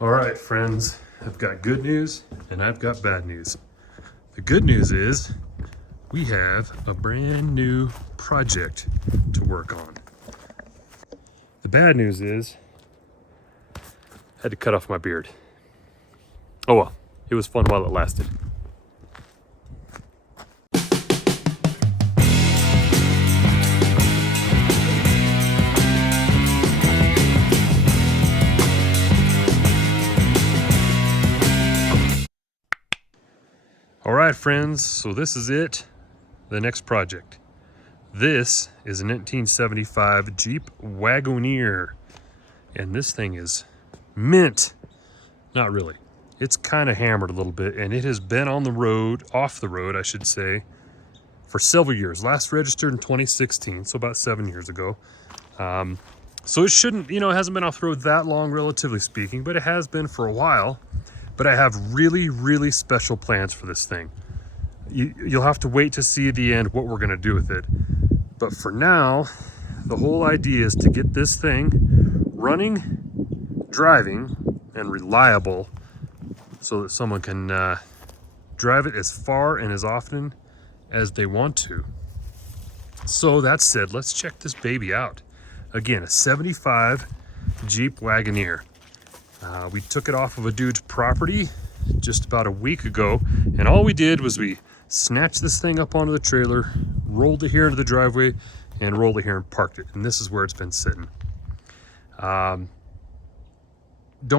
All right, friends, I've got good news and I've got bad news. The good news is we have a brand new project to work on. The bad news is I had to cut off my beard. Oh well, it was fun while it lasted. All right, friends, so this is it, the next project. This is a 1975 Jeep Wagoneer, and this thing is mint. Not really. It's kind of hammered a little bit, and it has been on the road, off the road, I should say, for several years. Last registered in 2016, so about 7 years ago. So it shouldn't, it hasn't been off the road that long, relatively speaking, but it has been for a while. But I have really, really special plans for this thing. You'll have to wait to see at the end what we're gonna do with it. But for now, the whole idea is to get this thing running, driving, and reliable so that someone can drive it as far and as often as they want to. So that said, let's check this baby out. Again, a 75 Jeep Wagoneer. We took it off of a dude's property just about a week ago, and all we did was we snatched this thing up onto the trailer, rolled it here into the driveway, and rolled it here and parked it. And this is where it's been sitting. Don't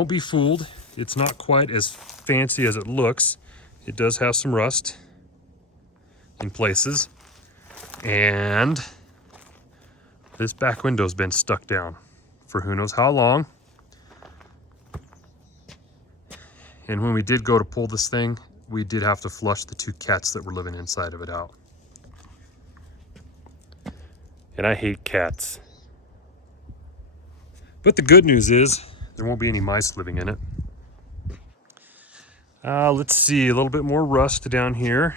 be fooled. It's not quite as fancy as it looks. It does have some rust in places, and this back window's been stuck down for who knows how long. And when we did go to pull this thing, we did have to flush the 2 cats that were living inside of it out. And I hate cats. But the good news is there won't be any mice living in it. Let's see, a little bit more rust down here.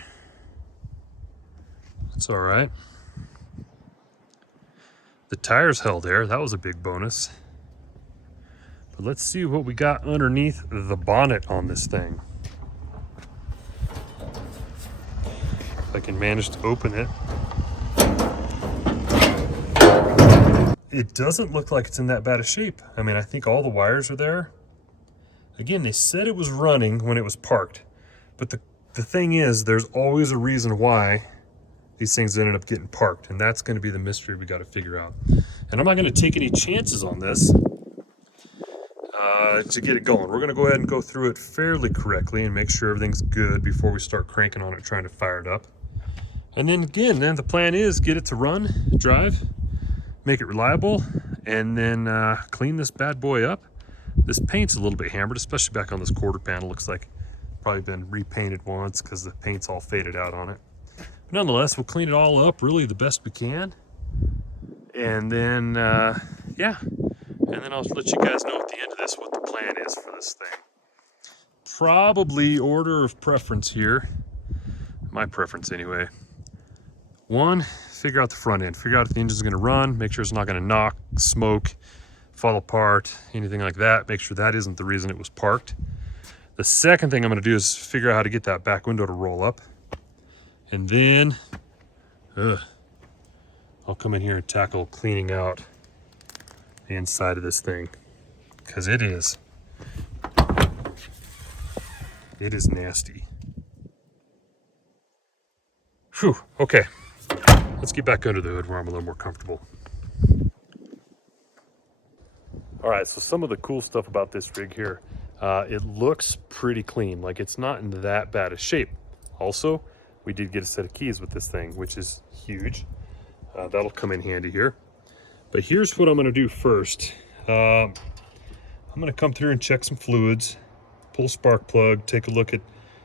That's all right. The tires held there, that was a big bonus. But let's see what we got underneath the bonnet on this thing. If I can manage to open it. It doesn't look like it's in that bad a shape. I mean, I think all the wires are there. Again, they said it was running when it was parked. But the thing is, there's always a reason why these things ended up getting parked. And that's going to be the mystery we got to figure out. And I'm not going to take any chances on this to get it going. We're going to go ahead and go through it fairly correctly and make sure everything's good before we start cranking on it, trying to fire it up. And then again, the plan is get it to run, drive, make it reliable, and then clean this bad boy up. This paint's a little bit hammered, especially back on this quarter panel. Looks like probably been repainted once because the paint's all faded out on it. But nonetheless, we'll clean it all up really the best we can. And then, yeah. And then I'll let you guys know at the end of this what the plan is for this thing. Probably order of preference here. My preference anyway. 1, figure out the front end. Figure out if the engine's gonna run. Make sure it's not gonna knock, smoke, fall apart, anything like that. Make sure that isn't the reason it was parked. The second thing I'm gonna do is figure out how to get that back window to roll up. And then, I'll come in here and tackle cleaning out the inside of this thing, because it is nasty. Whew, okay. Let's get back under the hood where I'm a little more comfortable. All right, so some of the cool stuff about this rig here, it looks pretty clean, like it's not in that bad a shape. Also, we did get a set of keys with this thing, which is huge. That'll come in handy here. But here's what I'm gonna do first. I'm gonna come through and check some fluids, pull spark plug, take a look at,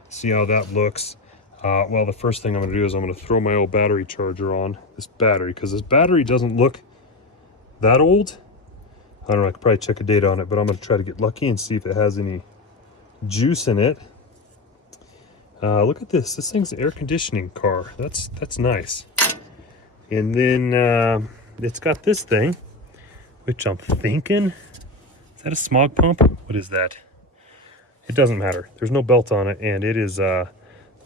see how that looks. Well, the first thing I'm gonna do is I'm gonna throw my old battery charger on this battery, because this battery doesn't look that old. I don't know, I could probably check a date on it, but I'm gonna try to get lucky and see if it has any juice in it. Look at this, this thing's an air conditioning car. That's nice. And then it's got this thing, which I'm thinking, is that a smog pump? What is that? It doesn't matter. There's no belt on it, and it is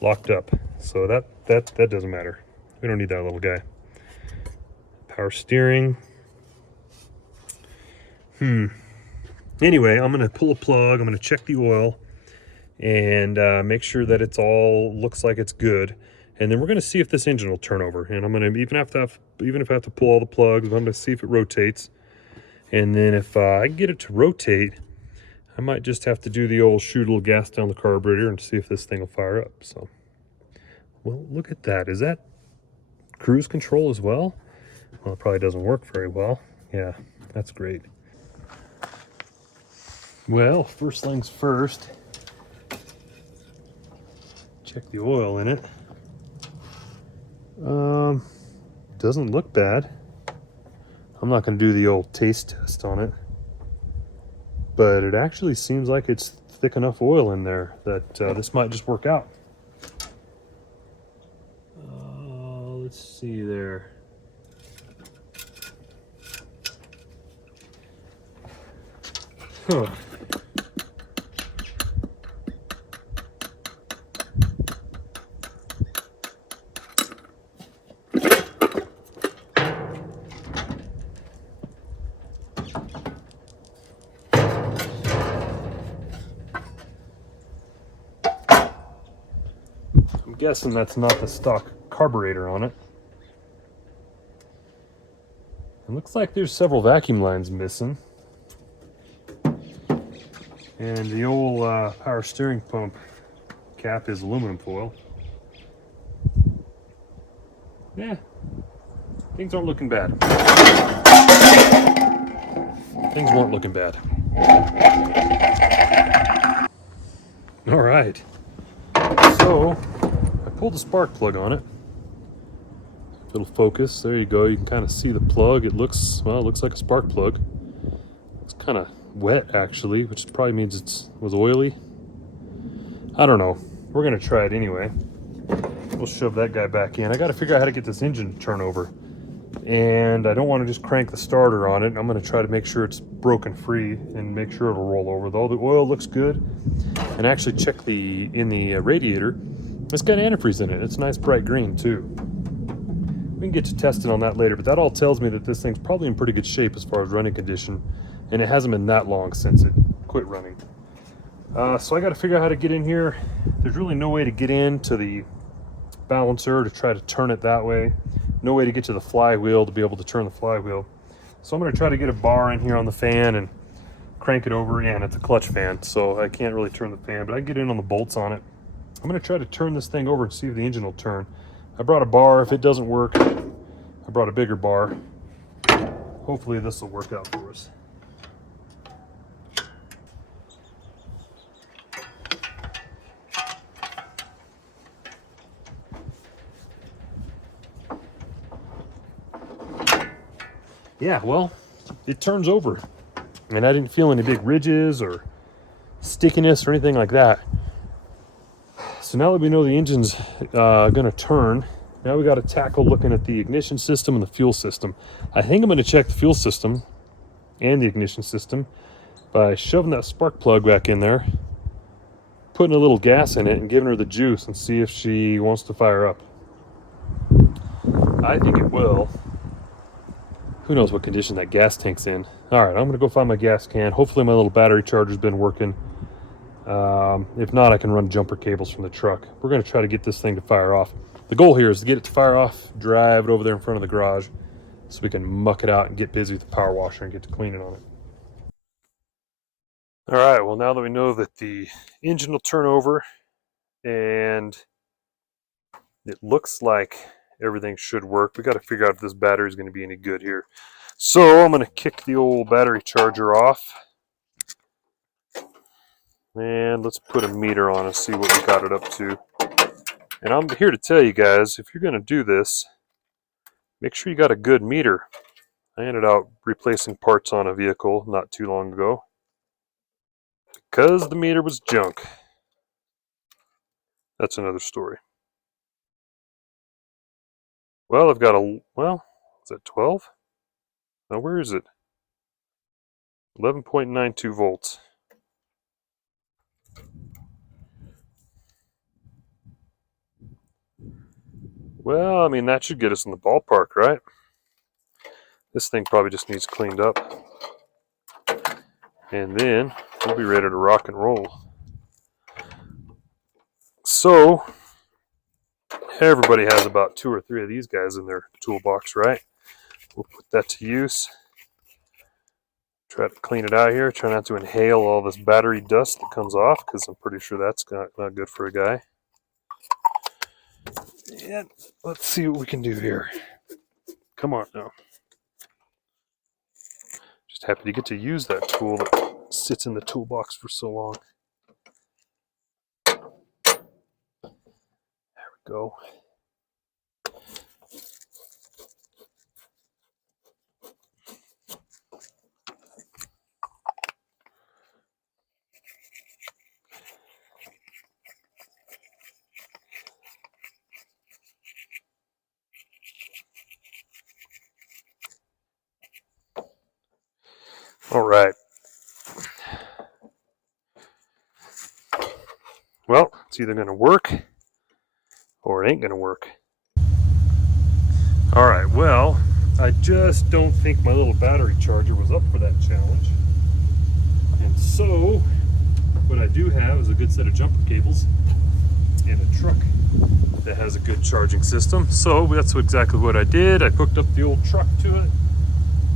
locked up. So that doesn't matter. We don't need that little guy. Power steering. Anyway, I'm gonna pull a plug. I'm gonna check the oil and make sure that it's all looks like it's good. And then we're gonna see if this engine will turn over. And I'm gonna even if I have to pull all the plugs, I'm gonna see if it rotates. And then if I can get it to rotate, I might just have to do the old shoot a little gas down the carburetor and see if this thing will fire up. So, well, look at that. Is that cruise control as well? Well, it probably doesn't work very well. Yeah, that's great. Well, first things first, check the oil in it. Doesn't look bad. I'm not going to do the old taste test on it, but it actually seems like it's thick enough oil in there that this might just work out. Let's see there. Huh. I'm guessing that's not the stock carburetor on it. It looks like there's several vacuum lines missing. And the old power steering pump cap is aluminum foil. Yeah, things aren't looking bad. Things weren't looking bad. All right. So I pulled the spark plug on it. It'll focus. There you go. You can kind of see the plug. It looks, well, it looks like a spark plug. It's kind of wet actually, which probably means it was oily. I don't know. We're gonna try it anyway. We'll shove that guy back in. I got to figure out how to get this engine to turn over, and I don't want to just crank the starter on it. I'm going to try to make sure it's broken free and make sure it'll roll over. Though the oil looks good, and actually check in the radiator. It's got antifreeze in it. It's nice bright green too. We can get to testing on that later, but that all tells me that this thing's probably in pretty good shape as far as running condition, and it hasn't been that long since it quit running. So I got to figure out how to get in here. There's really no way to get into the balancer to try to turn it that way. No way to get to the flywheel to be able to turn the flywheel. So I'm going to try to get a bar in here on the fan and crank it over. And it's a clutch fan, so I can't really turn the fan, but I can get in on the bolts on it. I'm going to try to turn this thing over and see if the engine will turn. I brought a bar. If it doesn't work, I brought a bigger bar. Hopefully this will work out for us. Yeah, well, it turns over, and I didn't feel any big ridges or stickiness or anything like that. So now that we know the engine's gonna turn, now we got to tackle looking at the ignition system and the fuel system. I think I'm going to check the fuel system and the ignition system by shoving that spark plug back in there, putting a little gas in it, and giving her the juice and see if she wants to fire up. I think it will. Who knows what condition that gas tank's in. All right, I'm going to go find my gas can. Hopefully my little battery charger's been working. If not, I can run jumper cables from the truck. We're going to try to get this thing to fire off. The goal here is to get it to fire off, drive it over there in front of the garage so we can muck it out and get busy with the power washer and get to cleaning on it. All right, well, now that we know that the engine will turn over and it looks like everything should work, we got to figure out if this battery is going to be any good here. So I'm going to kick the old battery charger off. And let's put a meter on and see what we got it up to. And I'm here to tell you guys, if you're going to do this, make sure you got a good meter. I ended up replacing parts on a vehicle not too long ago because the meter was junk. That's another story. Well, I've got is that 12? Now where is it? 11.92 volts. Well, I mean, that should get us in the ballpark, right? This thing probably just needs cleaned up. And then we'll be ready to rock and roll. So, everybody has about 2 or 3 of these guys in their toolbox, right? We'll put that to use. Try to clean it out here. Try not to inhale all this battery dust that comes off, because I'm pretty sure that's not good for a guy. And let's see what we can do here. Come on now. Just happy to get to use that tool that sits in the toolbox for so long. There we go. All right. Well, it's either going to work or it ain't going to work. All right, well, I just don't think my little battery charger was up for that challenge. And so, what I do have is a good set of jumper cables and a truck that has a good charging system. So that's exactly what I did. I hooked up the old truck to it.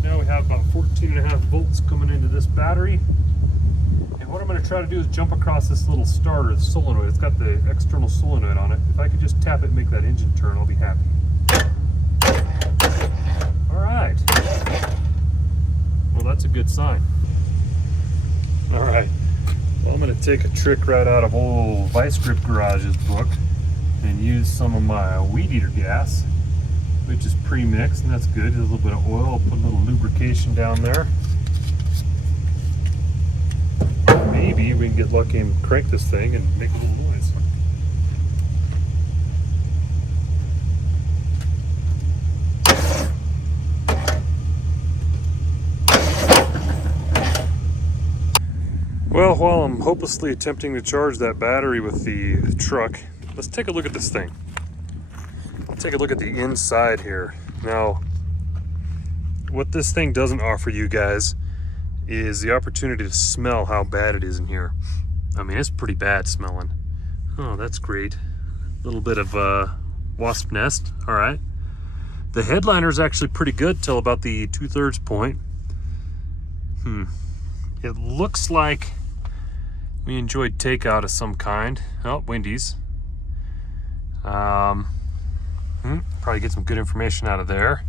Now we have about 14.5 volts coming into this battery. And what I'm going to try to do is jump across this little starter, the solenoid. It's got the external solenoid on it. If I could just tap it and make that engine turn, I'll be happy. All right. Well, that's a good sign. All right. Well, I'm going to take a trick right out of old Vice Grip Garage's book and use some of my weed eater gas, which is pre-mixed, and that's good. There's a little bit of oil. I'll put a little lubrication down there. Maybe we can get lucky and crank this thing and make a little noise. Well, while I'm hopelessly attempting to charge that battery with the truck, let's take a look at this thing. Let's take a look at the inside here. Now, what this thing doesn't offer you guys is the opportunity to smell how bad it is in here. I mean, it's pretty bad smelling. Oh, that's great. A little bit of wasp nest, all right. The headliner is actually pretty good till about the 2/3 point. It looks like we enjoyed takeout of some kind. Oh, Wendy's. Probably get some good information out of there.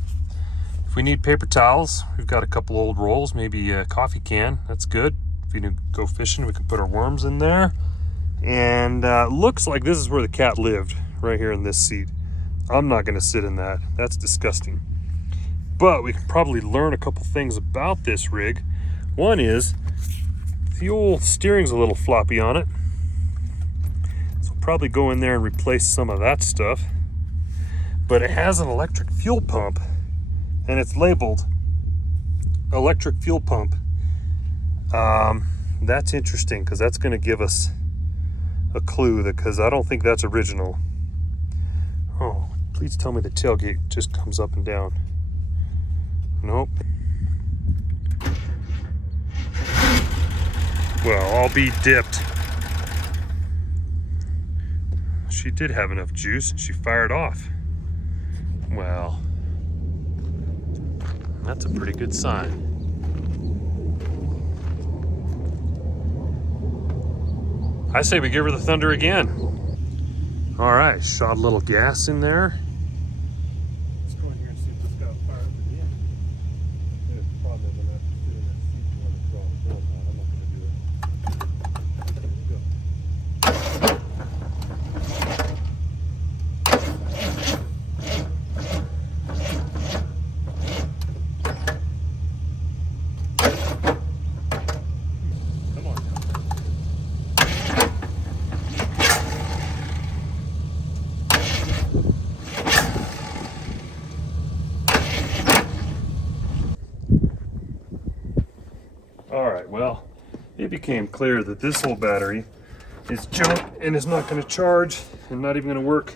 If we need paper towels, we've got a couple old rolls, maybe a coffee can. That's good. If we need to go fishing, we can put our worms in there. And looks like this is where the cat lived, right here in this seat. I'm not going to sit in that. That's disgusting. But we can probably learn a couple things about this rig. One is the old steering's a little floppy on it. So I'll probably go in there and replace some of that stuff. But it has an electric fuel pump, and it's labeled electric fuel pump. That's interesting, because that's going to give us a clue, because I don't think that's original. Oh, please tell me the tailgate just comes up and down. Nope. Well, I'll be dipped. She did have enough juice, and she fired off. Well, that's a pretty good sign. I say we give her the thunder again. All right, shot a little gas in there. Let's go in here and see if this got fired up again. The problem is I'm going to have to sit in that seat when the throttle's done. I'm not going to do it. There we go. Come on now. All right, well, it became clear that this whole battery is junk and is not going to charge and not even going to work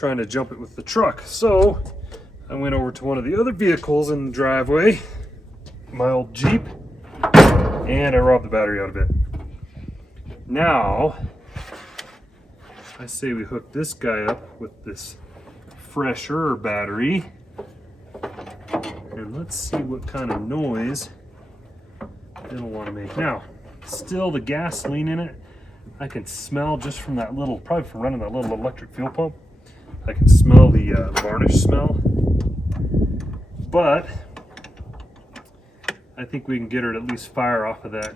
trying to jump it with the truck. So I went over to one of the other vehicles in the driveway, my old Jeep, and I robbed the battery out of it. Now, I say we hook this guy up with this fresher battery, and let's see what kind of noise it'll want to make. Now, still the gasoline in it, I can smell just from that little, probably from running that little electric fuel pump, I can smell the varnish smell. But I think we can get her to at least fire off of that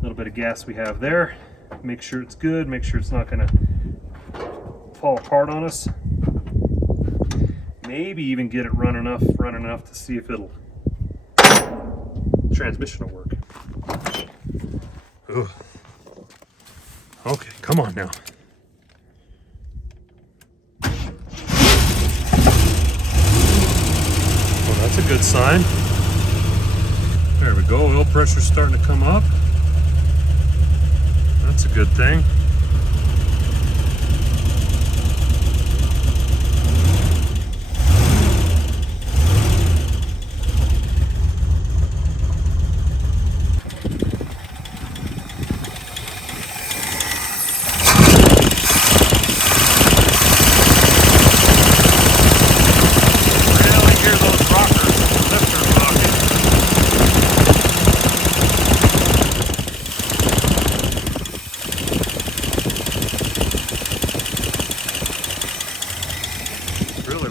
little bit of gas we have there. Make sure it's good, make sure it's not going to fall apart on us. Maybe even get it run enough to see if it'll, transmission will work. Ugh. Okay, come on now. Well, that's a good sign. There we go, oil pressure's starting to come up. That's a good thing.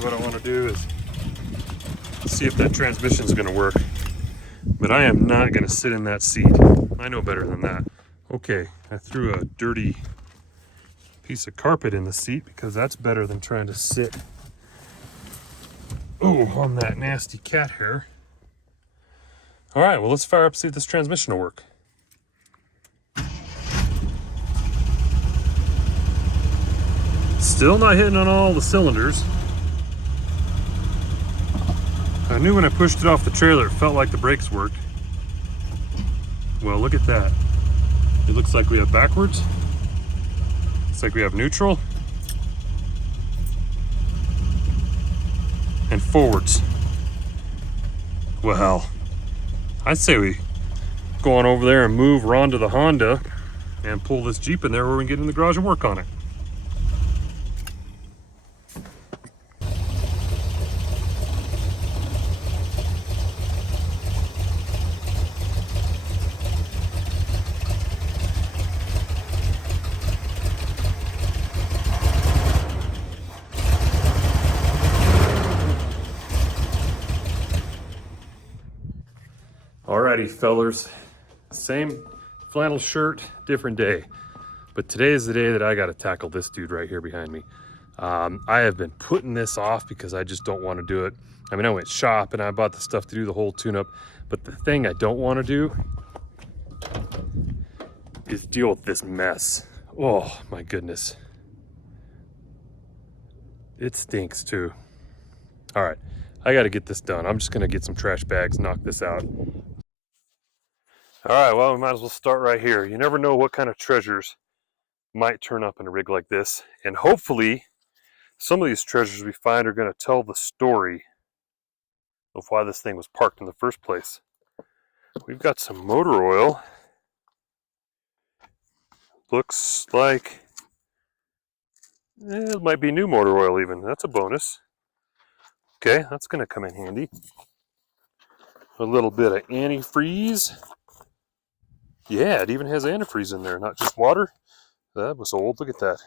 What I want to do is see if that transmission is going to work, but I am not going to sit in that seat. I know better than that. Okay, I threw a dirty piece of carpet in the seat because that's better than trying to sit on that nasty cat hair. All right, well, let's fire up, see if this transmission will work. Still not hitting on all the cylinders. I knew when I pushed it off the trailer, it felt like the brakes worked. Well, look at that. It looks like we have backwards. Looks like we have neutral. And forwards. Well, I'd say we go on over there and move Ron to the Honda and pull this Jeep in there where we can get in the garage and work on it. Alrighty, fellers, same flannel shirt, different day. But today is the day that I got to tackle this dude right here behind me. I have been putting this off because I just don't want to do it. I mean, I went shop and I bought the stuff to do the whole tune-up, but the thing I don't want to do is deal with this mess. Oh my goodness. It stinks too. All right, I got to get this done. I'm just going to get some trash bags, knock this out. All right, well, we might as well start right here. You never know what kind of treasures might turn up in a rig like this. And hopefully, some of these treasures we find are going to tell the story of why this thing was parked in the first place. We've got some motor oil. Looks like it might be new motor oil even. That's a bonus. Okay, that's going to come in handy. A little bit of antifreeze. Yeah, it even has antifreeze in there, not just water. That was old. Look at that.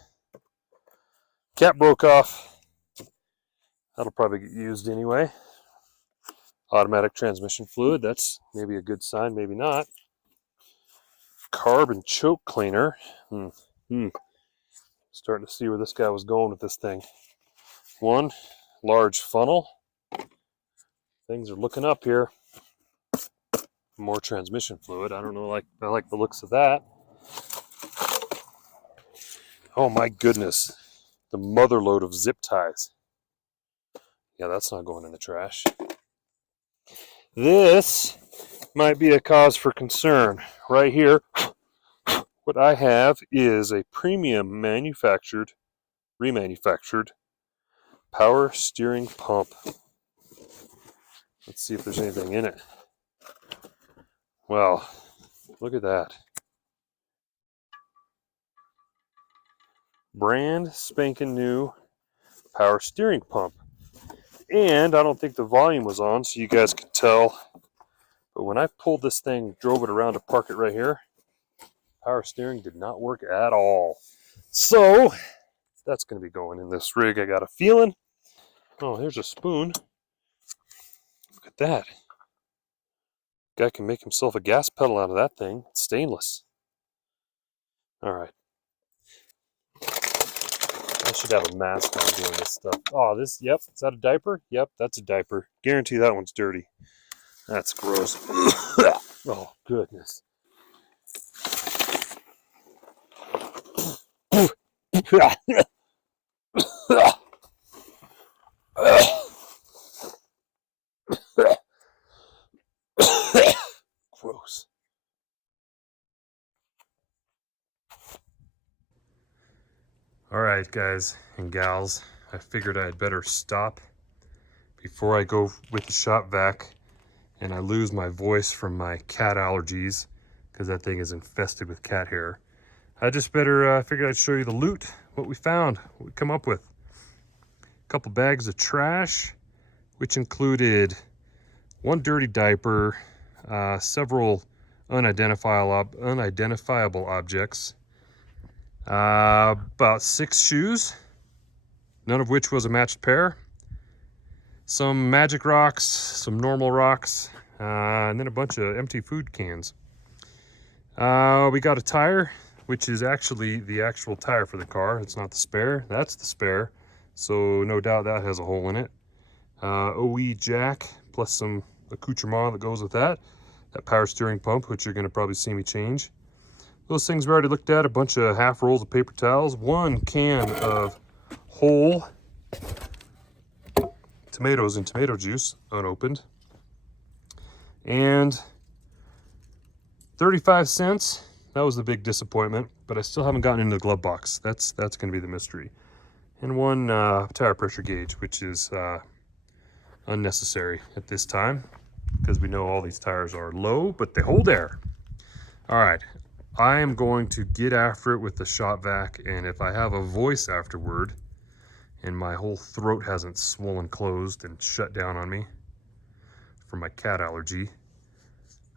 Cap broke off. That'll probably get used anyway. Automatic transmission fluid. That's maybe a good sign, maybe not. Carb and choke cleaner. Starting to see where this guy was going with this thing. One large funnel. Things are looking up here. More transmission fluid. I don't know, I like the looks of that. Oh my goodness. The mother load of zip ties. Yeah, that's not going in the trash. This might be a cause for concern. Right here, what I have is a premium manufactured remanufactured power steering pump. Let's see if there's anything in it. Well, look at that. Brand spanking new power steering pump. And I don't think the volume was on so you guys could tell. But when I pulled this thing, drove it around to park it right here, power steering did not work at all. So that's going to be going in this rig, I got a feeling. Oh, here's a spoon. Look at that. Guy can make himself a gas pedal out of that thing. It's stainless. All right. I should have a mask on doing this stuff. Oh, this, yep. Is that a diaper? Yep, that's a diaper. Guarantee that one's dirty. That's gross. Oh, goodness. Gross. All right, guys and gals, I figured I'd better stop before I go with the shop vac and I lose my voice from my cat allergies because that thing is infested with cat hair. I just better figured I'd show you the loot, what we found, what we come up with. A couple bags of trash, which included one dirty diaper, several unidentifiable objects, about 6 shoes, none of which was a matched pair, some magic rocks, some normal rocks, and then a bunch of empty food cans. We got a tire, which is actually the actual tire for the car. It's not the spare, that's the spare. So no doubt that has a hole in it. OE jack, plus some accoutrement that goes with that. That power steering pump, which you're gonna probably see me change. Those things we already looked at, a bunch of half rolls of paper towels, 1 can of whole tomatoes and tomato juice, unopened, and 35 cents. That was the big disappointment, but I still haven't gotten into the glove box. That's gonna be the mystery. And 1 tire pressure gauge, which is unnecessary at this time because we know all these tires are low, but they hold air. All right. I am going to get after it with the shop vac, and if I have a voice afterward and my whole throat hasn't swollen closed and shut down on me from my cat allergy,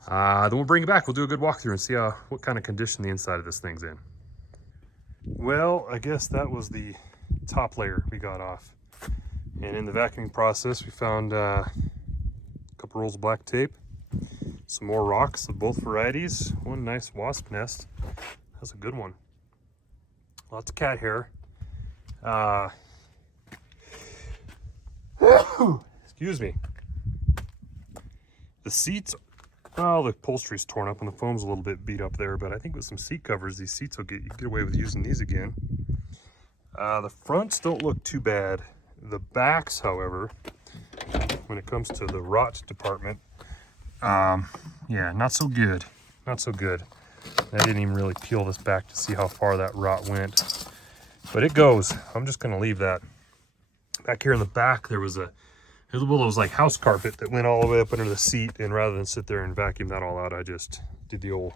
then we'll bring it back. We'll do a good walkthrough and see what kind of condition the inside of this thing's in. Well, I guess that was the top layer we got off. And in the vacuuming process, we found a couple rolls of black tape, some more rocks of both varieties, 1 nice wasp nest. That's a good one. Lots of cat hair. Excuse me. The seats, well, the upholstery's torn up and the foam's a little bit beat up there, but I think with some seat covers, these seats will get away with using these again. The fronts don't look too bad. The backs, however, when it comes to the rot department, yeah, not so good. Not so good. I didn't even really peel this back to see how far that rot went, but it goes. I'm just gonna leave that. Back here in the back, there was like house carpet that went all the way up under the seat, and rather than sit there and vacuum that all out, I just did the old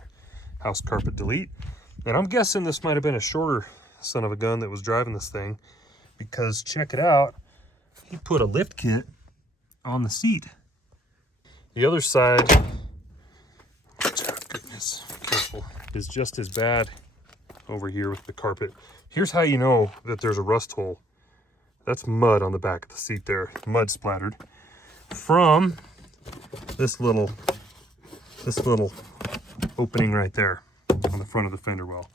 house carpet delete. And I'm guessing this might have been a shorter son of a gun that was driving this thing, because check it out, he put a lift kit on the seat. The other side, oh goodness, careful, is just as bad over here with the carpet. Here's how you know that there's a rust hole. That's mud on the back of the seat there, mud splattered from this little opening right there on the front of the fender well.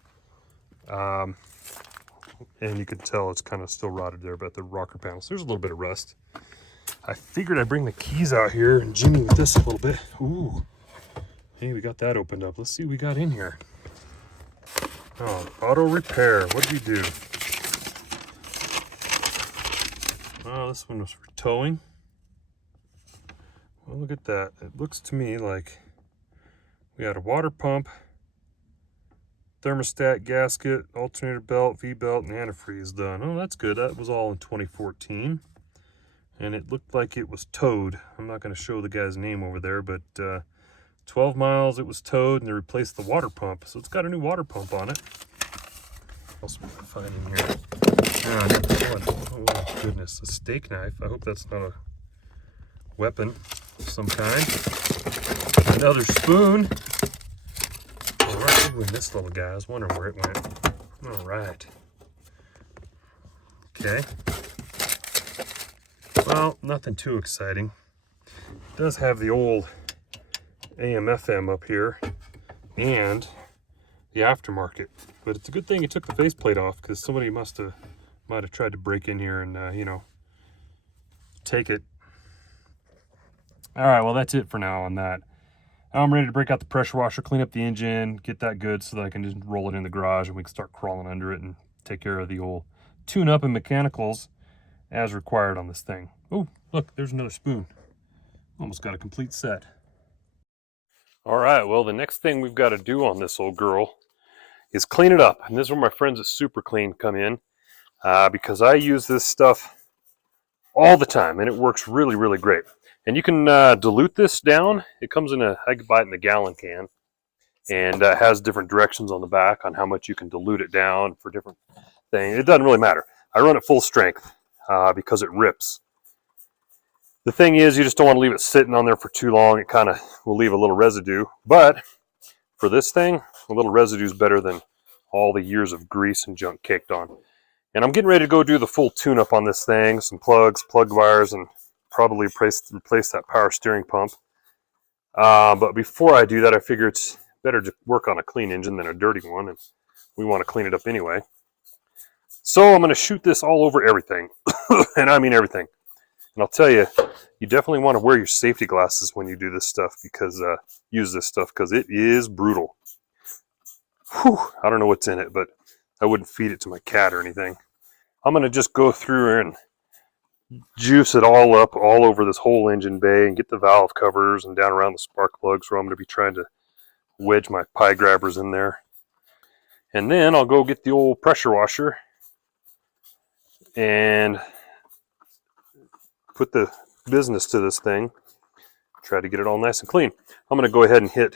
And you can tell it's kind of still rotted there, but the rocker panels, there's a little bit of rust. I figured I'd bring the keys out here and jimmy with this a little bit. Ooh, hey, we got that opened up. Let's see what we got in here. Oh, auto repair. What did we do? Oh, this one was for towing. Well, look at that. It looks to me like we had a water pump, Thermostat, gasket, alternator belt, V-belt, and antifreeze done. Oh, that's good. That was all in 2014. And it looked like it was towed. I'm not going to show the guy's name over there, but 12 miles it was towed, and they replaced the water pump. So it's got a new water pump on it. What else am I finding here? Oh, goodness, a steak knife. I hope that's not a weapon of some kind. Another spoon. All right, we missed this little guy. I was wondering where it went. All right. Okay. Well, nothing too exciting. It does have the old AM/FM up here and the aftermarket, but it's a good thing you took the faceplate off, because somebody might have tried to break in here and you know, take it. All right, well, that's it for now on that. I'm ready to break out the pressure washer, clean up the engine, get that good so that I can just roll it in the garage and we can start crawling under it and take care of the old tune-up and mechanicals as required on this thing. Oh, look, there's another spoon. Almost got a complete set. All right, well, the next thing we've got to do on this old girl is clean it up. And this is where my friends at Super Clean come in, because I use this stuff all the time and it works really, really great. And you can dilute this down. It comes in I could buy it in a gallon can, and has different directions on the back on how much you can dilute it down for different things. It doesn't really matter. I run it full strength because it rips. The thing is, you just don't want to leave it sitting on there for too long. It kind of will leave a little residue. But for this thing, a little residue is better than all the years of grease and junk caked on. And I'm getting ready to go do the full tune-up on this thing. Some plugs, plug wires, and probably replace that power steering pump. But before I do that, I figure it's better to work on a clean engine than a dirty one, and we want to clean it up anyway. So I'm going to shoot this all over everything, and I mean everything. And I'll tell you, you definitely want to wear your safety glasses when you do this stuff, because use this stuff, because it is brutal. Whew, I don't know what's in it, but I wouldn't feed it to my cat or anything. I'm going to just go through and juice it all up all over this whole engine bay and get the valve covers and down around the spark plugs, where I'm going to be trying to wedge my pie grabbers in there. And then I'll go get the old pressure washer and put the business to this thing, try to get it all nice and clean. I'm going to go ahead and hit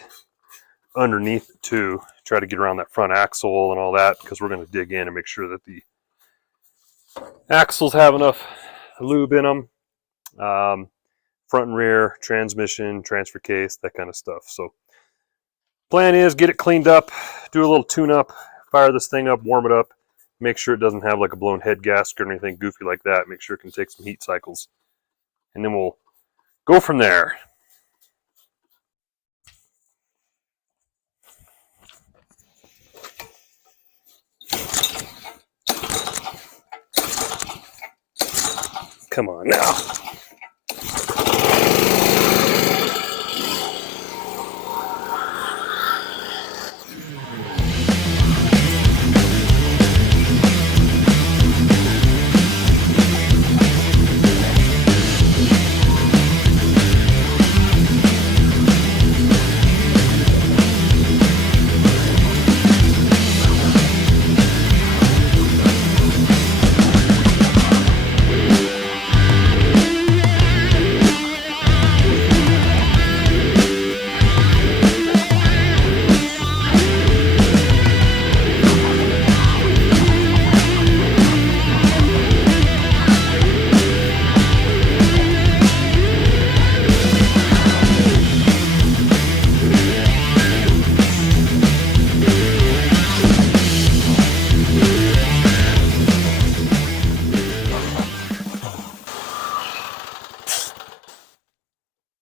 underneath it too, try to get around that front axle and all that, because we're going to dig in and make sure that the axles have enough lube in them, front and rear, transmission, transfer case, that kind of stuff. So plan is get it cleaned up, do a little tune up, fire this thing up, warm it up, make sure it doesn't have like a blown head gasket or anything goofy like that, make sure it can take some heat cycles, and then we'll go from there. Come on now.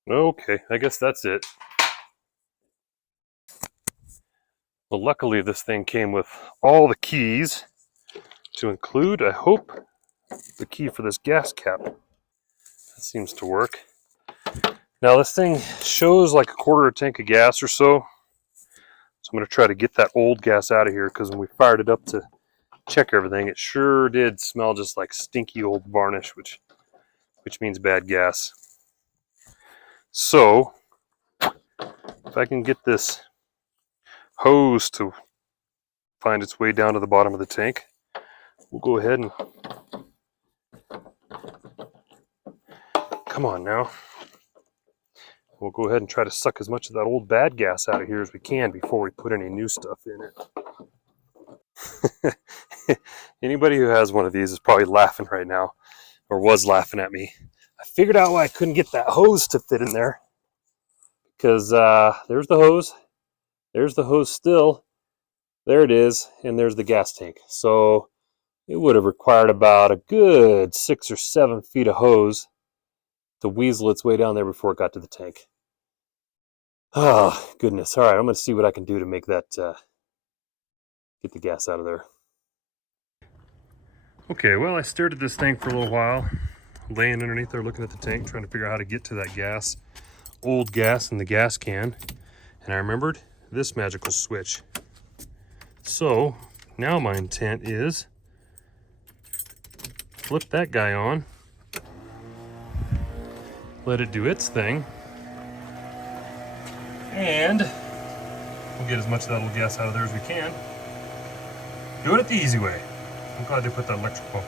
Okay, I guess that's it. Well, luckily this thing came with all the keys, to include, I hope, the key for this gas cap. That seems to work. Now this thing shows like a quarter of a tank of gas or so. So I'm going to try to get that old gas out of here, because when we fired it up to check everything, it sure did smell just like stinky old varnish, which means bad gas. So if I can get this hose to find its way down to the bottom of the tank. We'll go ahead and come on now. We'll go ahead and try to suck as much of that old bad gas out of here as we can before we put any new stuff in it. Anybody who has one of these is probably laughing right now, or was laughing at me. I figured out why I couldn't get that hose to fit in there, because there's the hose still, there it is, and there's the gas tank. So it would have required about a good 6 or 7 feet of hose to weasel its way down there before it got to the tank. Oh, goodness. All right, I'm going to see what I can do to make that, get the gas out of there. Okay, well, I stared at this thing for a little while, laying underneath there looking at the tank, trying to figure out how to get to that gas, old gas in the gas can. And I remembered this magical switch. So now my intent is flip that guy on, let it do its thing, and we'll get as much of that old gas out of there as we can. Do it the easy way. I'm glad they put that electric pump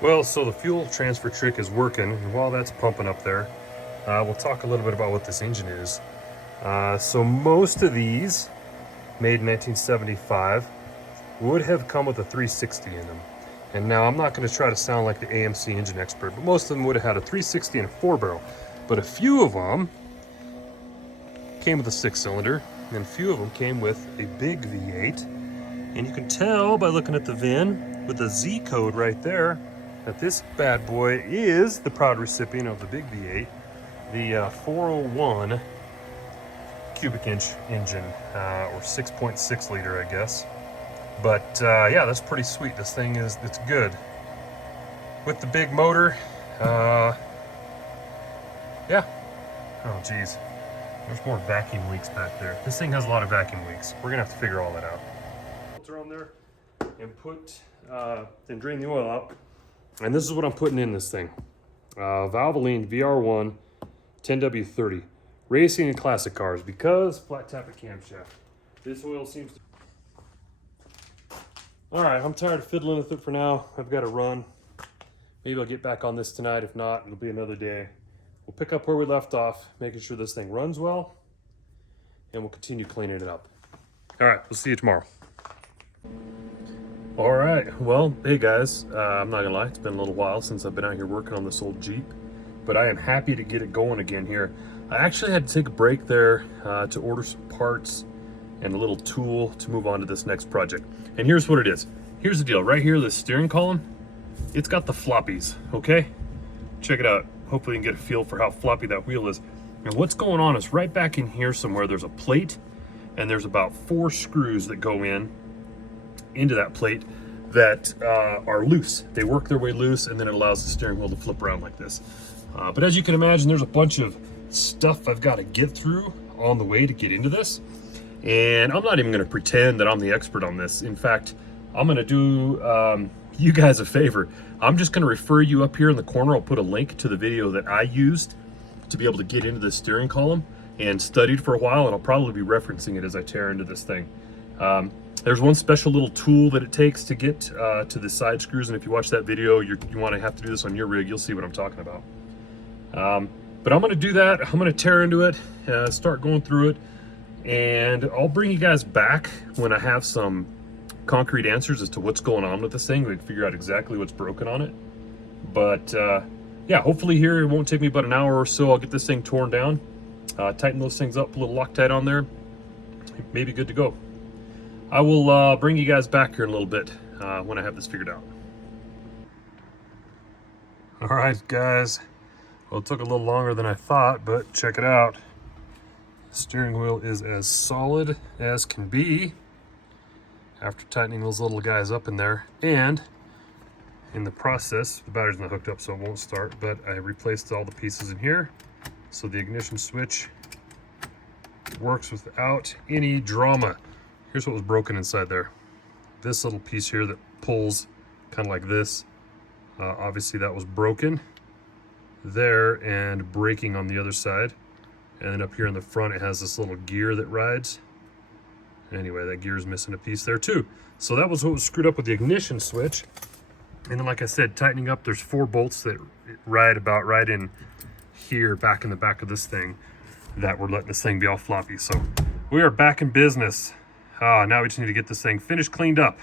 in. Well, so the fuel transfer trick is working, and while that's pumping up there, we'll talk a little bit about what this engine is. So most of these, made in 1975, would have come with a 360 in them. And now I'm not going to try to sound like the AMC engine expert, but most of them would have had a 360 and a 4-barrel. But a few of them came with a 6-cylinder, and a few of them came with a big V8. And you can tell by looking at the VIN with the Z code right there that this bad boy is the proud recipient of the big V8, the 401 cubic inch engine, or 6.6 liter, I guess. But yeah, that's pretty sweet. This thing it's good. With the big motor, yeah. Oh geez, there's more vacuum leaks back there. This thing has a lot of vacuum leaks. We're gonna have to figure all that out. Filter on there and put, then drain the oil out. And this is what I'm putting in this thing. Valvoline VR1 10W30. Racing and classic cars, because flat tappet camshaft. This oil seems to... All right, I'm tired of fiddling with it for now. I've got to run. Maybe I'll get back on this tonight. If not, it'll be another day. We'll pick up where we left off, making sure this thing runs well, and we'll continue cleaning it up. All right, we'll see you tomorrow. All right, well, hey guys, I'm not gonna lie, it's been a little while since I've been out here working on this old Jeep, but I am happy to get it going again here. I actually had to take a break there to order some parts and a little tool to move on to this next project. And here's what it is. Here's the deal. Right here, the steering column, it's got the floppies, okay? Check it out. Hopefully you can get a feel for how floppy that wheel is. And what's going on is right back in here somewhere, there's a plate, and there's about 4 screws that go into that plate that are loose. They work their way loose, and then it allows the steering wheel to flip around like this. But as you can imagine, there's a bunch of stuff I've got to get through on the way to get into this. And I'm not even going to pretend that I'm the expert on this. In fact, I'm going to do you guys a favor. I'm just going to refer you up here in the corner. I'll put a link to the video that I used to be able to get into the steering column and studied for a while, and I'll probably be referencing it as I tear into this thing. There's one special little tool that it takes to get to the side screws, and if you watch that video, you want to have to do this on your rig, you'll see what I'm talking about. But I'm going to do that. I'm going to tear into it, start going through it, and I'll bring you guys back when I have some concrete answers as to what's going on with this thing. We can figure out exactly what's broken on it. But yeah, hopefully here it won't take me about an hour or so. I'll get this thing torn down, tighten those things up, put a little Loctite on there, maybe good to go. I will bring you guys back here in a little bit when I have this figured out. All right, guys. Well, it took a little longer than I thought, but check it out. The steering wheel is as solid as can be after tightening those little guys up in there. And in the process, the battery's not hooked up, so it won't start, but I replaced all the pieces in here, so the ignition switch works without any drama. Here's what was broken inside there. This little piece here that pulls kind of like this, obviously that was broken there and breaking on the other side. And then up here in the front, it has this little gear that rides. Anyway, that gear's missing a piece there too. So that was what was screwed up with the ignition switch. And then, like I said, tightening up, there's 4 bolts that ride about right in here, back in the back of this thing, that were letting this thing be all floppy. So we are back in business. Now we just need to get this thing finished, cleaned up.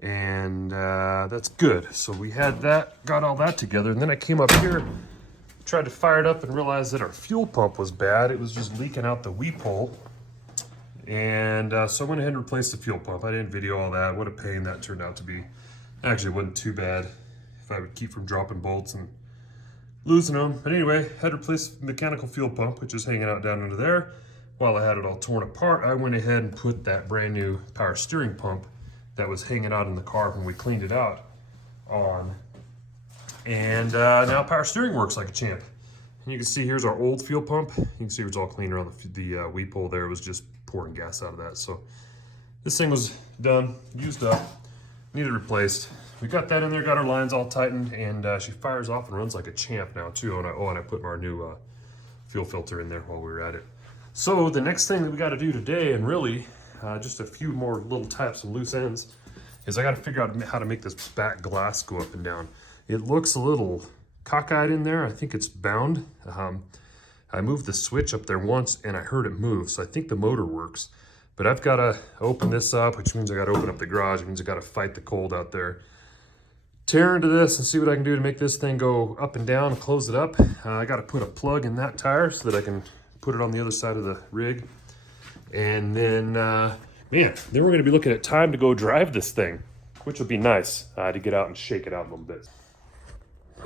And that's good. So we had that, got all that together. And then I came up here, tried to fire it up and realized that our fuel pump was bad. It was just leaking out the weep hole. And so I went ahead and replaced the fuel pump. I didn't video all that. What a pain that turned out to be. Actually, it wasn't too bad if I would keep from dropping bolts and losing them. But anyway, had to replace the mechanical fuel pump, which is hanging out down under there. While I had it all torn apart, I went ahead and put that brand new power steering pump that was hanging out in the car when we cleaned it out on. And now power steering works like a champ. And you can see here's our old fuel pump. You can see it was all clean around the weep hole there. It was just pouring gas out of that. So this thing was done, used up. Needed replaced. We got that in there, got our lines all tightened, and she fires off and runs like a champ now too. And I put our new fuel filter in there while we were at it. So the next thing that we got to do today, and really just a few more little types of loose ends, is I got to figure out how to make this back glass go up and down. It looks a little cockeyed in there. I think it's bound. I moved the switch up there once and I heard it move, so I think the motor works. But I've got to open this up, which means I got to open up the garage. It means I got to fight the cold out there. Tear into this and see what I can do to make this thing go up and down and close it up. I got to put a plug in that tire so that I can put it on the other side of the rig. And then, man, then we're going to be looking at time to go drive this thing, which will be nice to get out and shake it out a little bit.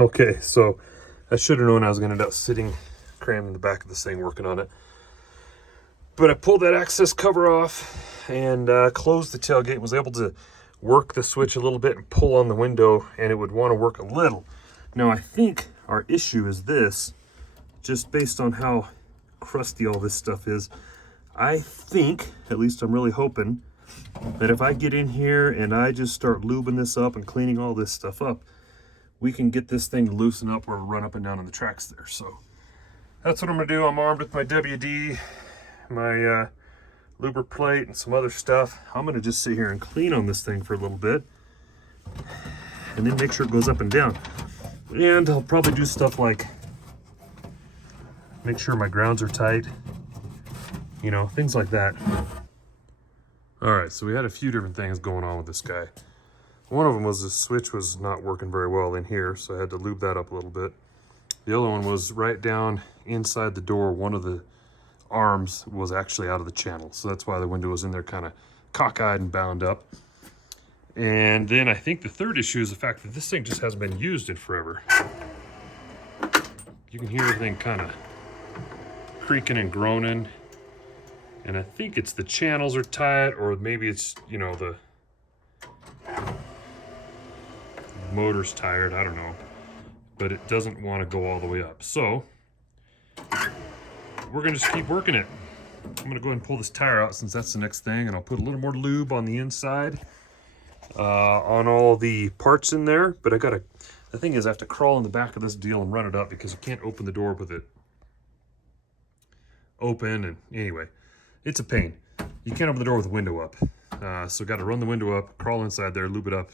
Okay, so I should have known I was going to end up sitting crammed in the back of this thing working on it. But I pulled that access cover off and closed the tailgate and was able to work the switch a little bit and pull on the window, and it would want to work a little. Now I think our issue is this, just based on how crusty all this stuff is. I think, at least I'm really hoping, that if I get in here and I just start lubing this up and cleaning all this stuff up, we can get this thing to loosen up where we run up and down on the tracks there. So that's what I'm gonna do. I'm armed with my WD, my luber plate, and some other stuff. I'm gonna just sit here and clean on this thing for a little bit and then make sure it goes up and down. And I'll probably do stuff like make sure my grounds are tight, you know, things like that. All right, so we had a few different things going on with this guy. One of them was the switch was not working very well in here, so I had to lube that up a little bit. The other one was right down inside the door. One of the arms was actually out of the channel, so that's why the window was in there kind of cockeyed and bound up. And then I think the third issue is the fact that this thing just hasn't been used in forever. You can hear everything kind of creaking and groaning, and I think it's the channels are tight, or maybe it's, you know, the motor's tired, I don't know, but it doesn't want to go all the way up. So we're gonna just keep working it. I'm gonna go ahead and pull this tire out since that's the next thing, and I'll put a little more lube on the inside on all the parts in there. But the thing is, I have to crawl in the back of this deal and run it up because you can't open the door with it open. And anyway, it's a pain. You can't open the door with the window up. So got to run the window up, crawl inside there, lube it up.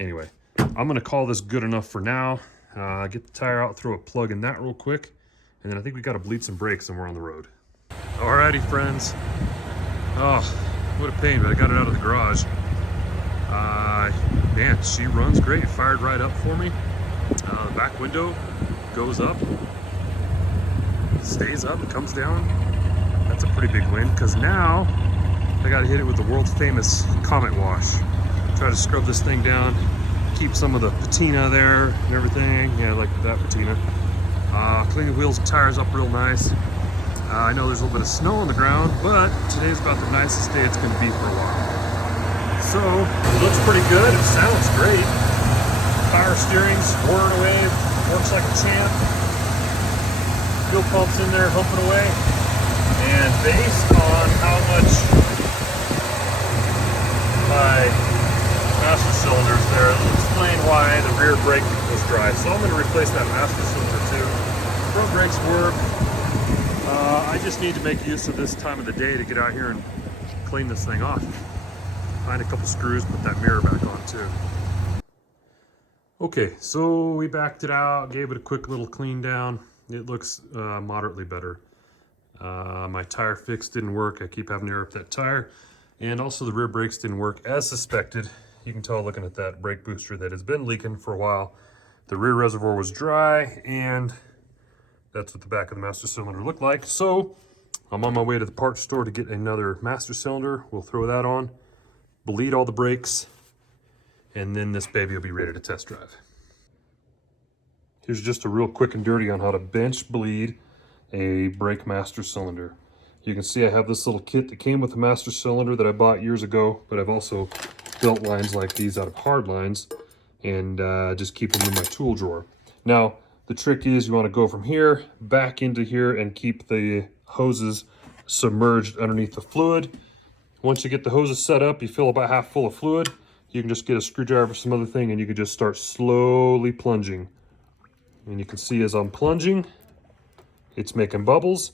Anyway, I'm gonna call this good enough for now. Get the tire out, throw a plug in that real quick, and then I think we got to bleed some brakes and we're on the road. Alrighty, friends. Oh, what a pain, but I got it out of the garage. Man, she runs great. It fired right up for me. The back window goes up, stays up, it comes down. That's a pretty big win, because now I got to hit it with the world's famous Comet Wash. Try to scrub this thing down, keep some of the patina there and everything. Yeah, I like that patina. Clean the wheels and tires up real nice. I know there's a little bit of snow on the ground, but today's about the nicest day it's going to be for a while. So, it looks pretty good. It sounds great. Power steering's whirring away, works like a champ. Fuel pump's in there humping away. And based on how much my master cylinders there, it'll explain why the rear brake was dry. So I'm going to replace that master cylinder too. Front brakes work. I just need to make use of this time of the day to get out here and clean this thing off. Find a couple screws, put that mirror back on too. Okay, so we backed it out, gave it a quick little clean down. It looks moderately better. My tire fix didn't work. I keep having to air up that tire. And also the rear brakes didn't work as suspected. You can tell looking at that brake booster that has been leaking for a while. The rear reservoir was dry, and that's what the back of the master cylinder looked like. So I'm on my way to the parts store to get another master cylinder. We'll throw that on, bleed all the brakes, and then this baby will be ready to test drive. Here's just a real quick and dirty on how to bench bleed a brake master cylinder. You can see I have this little kit that came with the master cylinder that I bought years ago, but I've also built lines like these out of hard lines and just keep them in my tool drawer. Now, the trick is you want to go from here back into here and keep the hoses submerged underneath the fluid. Once you get the hoses set up, you fill about half full of fluid. You can just get a screwdriver or some other thing and you can just start slowly plunging. And you can see as I'm plunging, it's making bubbles.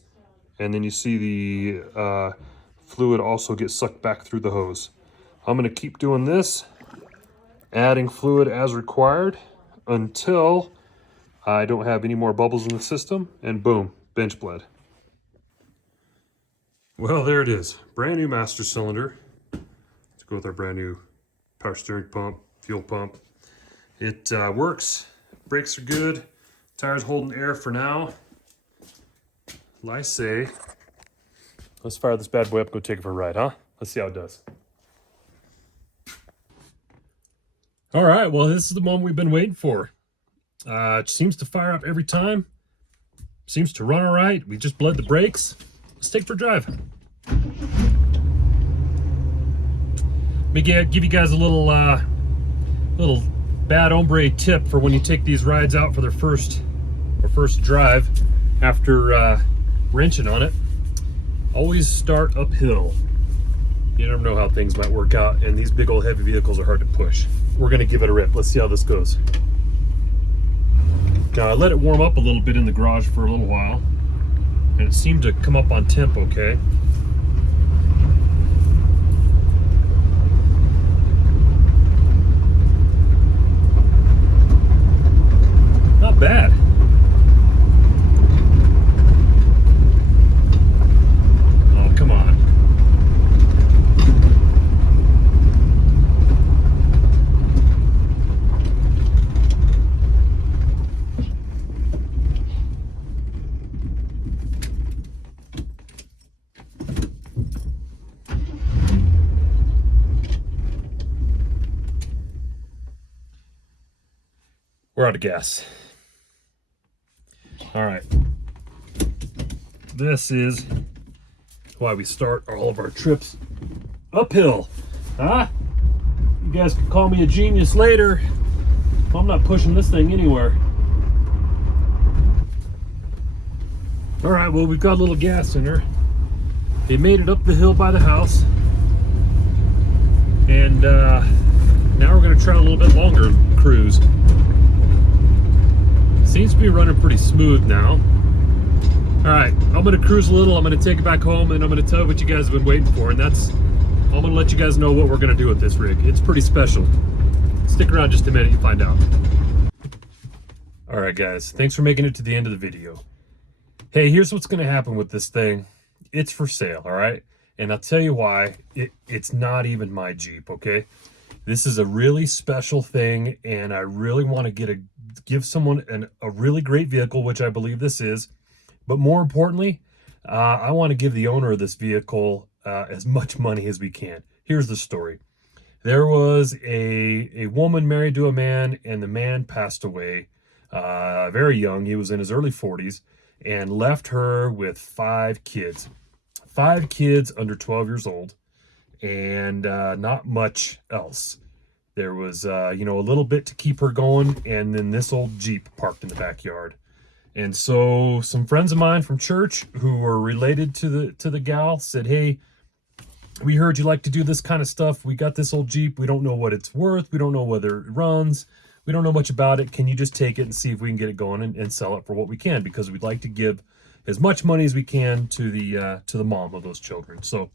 And then you see the fluid also get sucked back through the hose. I'm going to keep doing this, adding fluid as required until I don't have any more bubbles in the system, and boom, bench bled. Well, there it is. Brand new master cylinder. Let's go with our brand new power steering pump, fuel pump. It works. Brakes are good. Tires holding air for now. I say, let's fire this bad boy up, go take it for a ride, huh? Let's see how it does. All right, well, this is the moment we've been waiting for. It seems to fire up every time. Seems to run all right. We just bled the brakes. Let's take it for a drive. Let me give you guys a little bad hombre tip for when you take these rides out for their first drive after wrenching on it. Always start uphill. You never know how things might work out, and these big old heavy vehicles are hard to push. We're gonna give it a rip. Let's see how this goes. Now, I let it warm up a little bit in the garage for a little while, and it seemed to come up on temp okay. Not bad. We're out of gas. All right. This is why we start all of our trips uphill. Huh? You guys can call me a genius later. I'm not pushing this thing anywhere. All right, well, we've got a little gas in her. They made it up the hill by the house. And now we're gonna try a little bit longer cruise. Seems to be running pretty smooth now. All right, I'm gonna cruise a little, I'm gonna take it back home, and I'm gonna tell you what you guys have been waiting for, and that's, I'm gonna let you guys know what we're gonna do with this rig. It's pretty special. Stick around just a minute, you find out. All right, guys, thanks for making it to the end of the video. Hey, here's what's gonna happen with this thing. It's for sale, all right? And I'll tell you why. It's not even my Jeep, okay? This is a really special thing, and I really want to give someone a really great vehicle, which I believe this is. But more importantly, I want to give the owner of this vehicle as much money as we can. Here's the story. There was a woman married to a man, and the man passed away very young. He was in his early 40s, and left her with 5 kids. 5 kids under 12 years old. And not much else. There was, a little bit to keep her going, and then this old Jeep parked in the backyard. And so some friends of mine from church who were related to the gal said, "Hey, we heard you like to do this kind of stuff. We got this old Jeep. We don't know what it's worth. We don't know whether it runs. We don't know much about it. Can you just take it and see if we can get it going and sell it for what we can? Because we'd like to give as much money as we can to the mom of those children. So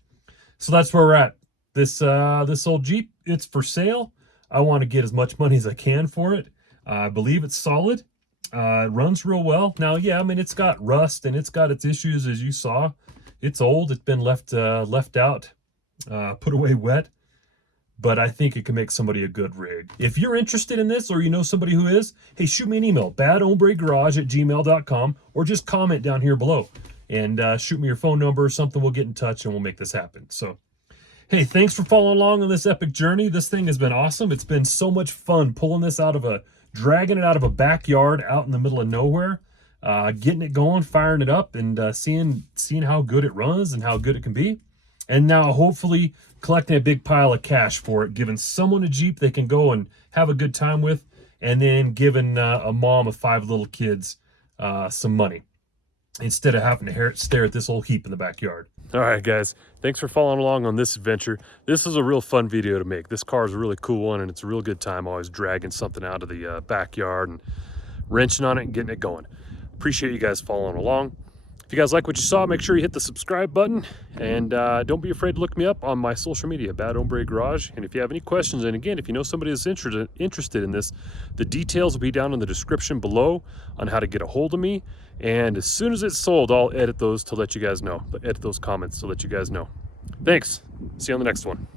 that's where we're at. This old Jeep, it's for sale. I want to get as much money as I can for it. I believe it's solid. It runs real well. Now, yeah, I mean, it's got rust and it's got its issues, as you saw. It's old. It's been left out, put away wet. But I think it can make somebody a good rig. If you're interested in this, or you know somebody who is, hey, shoot me an email, badhombregarage@gmail.com, or just comment down here below and shoot me your phone number or something. We'll get in touch and we'll make this happen. So, hey, thanks for following along on this epic journey. This thing has been awesome. It's been so much fun pulling this dragging it out of a backyard out in the middle of nowhere, getting it going, firing it up, and seeing how good it runs and how good it can be. And now hopefully collecting a big pile of cash for it, giving someone a Jeep they can go and have a good time with, and then giving a mom of 5 little kids some money instead of having to stare at this old heap in the backyard. All right, guys, thanks for following along on this adventure. This is a real fun video to make. This car is a really cool one, and it's a real good time always dragging something out of the backyard and wrenching on it and getting it going. Appreciate you guys following along. If you guys like what you saw, make sure you hit the subscribe button, and don't be afraid to look me up on my social media, Bad Hombre Garage. And if you have any questions, and again, if you know somebody that's interested in this, the details will be down in the description below on how to get a hold of me. And as soon as it's sold, I'll edit those to let you guys know. Edit those comments to let you guys know. Thanks. See you on the next one.